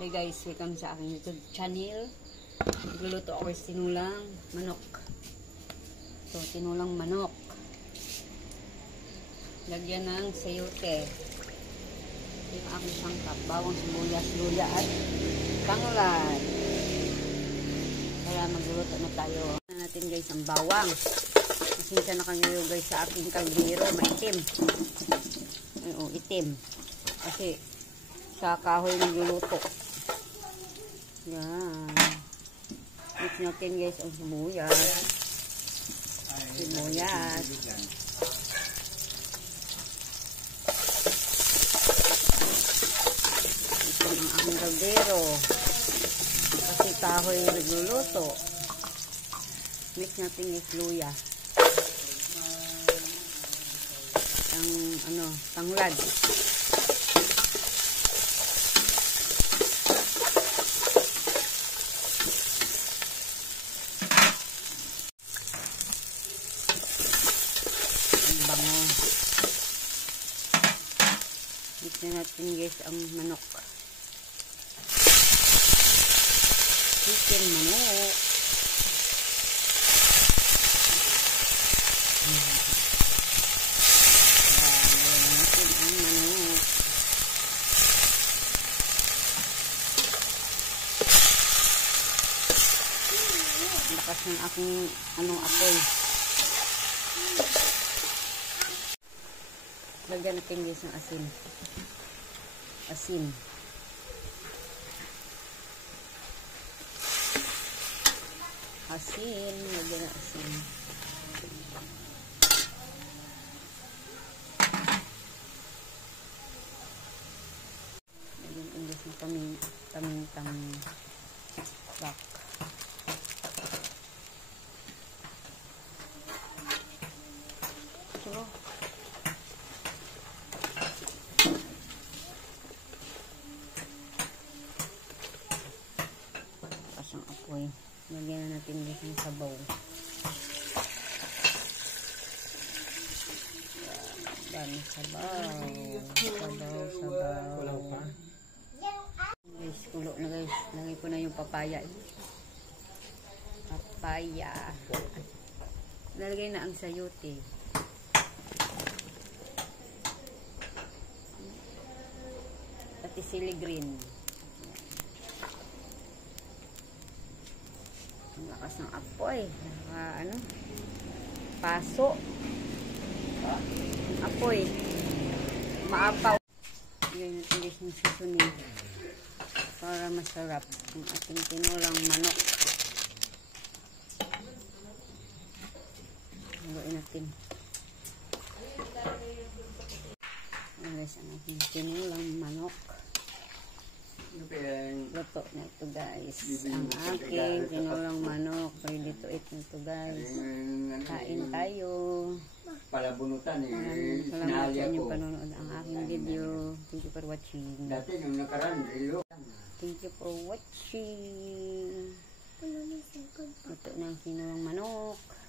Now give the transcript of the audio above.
Hey guys, welcome sa aking YouTube channel. Nagluluto ako ng tinulang manok. So, tinulang manok. Lagyan ng sayote. Yung aking sangkap, bawang, sibuyas, luya at tanglad. Kaya magluluto na tayo. Tignan natin guys ang bawang. Pasensya na kayo guys sa aking kaldero, maitim. Ay, oh, itim. Kasi sa kahoy nagluluto. Yan. Mix natin guys ang sibuyas. Sibuyas. Ito ang aking kaldero. Kasi kahoy nagluluto. Mix natin guys luya. Ang tanglad. Bango. Mix na natin guys ang manok. Chicken manok. Natin ang manok. Lakas ng aking apoy. Lagyan natin guys ng asin. Asin. Asin. Lagyan ng asin. Lagyan natin guys ng pamintang rock. So, ang apoy. Lagyan na natin guys ng sabaw. Dami sabaw. Sabaw. Guys, kulo na guys. Lagay ko na yung papaya. Papaya. Lalagay na ang sayote. Pati sili green. Ang lakas ng apoy. Paso. Ang apoy. Maapaw. Ngayon natin guys ng seasoning. Para masarap ang ating tinulang manok. Haluin natin. Ayan guys, ang ating tinulang manok. Luto na ito guys. Ang aking tinulang manok. Ready to eat na ito guys. Kain tayo. Palabunutan Salamat sa inyong panonood ang aking video. Thank you for watching. Dati yung nakaraan, Thank you for watching. Luto na ang tinulang manok.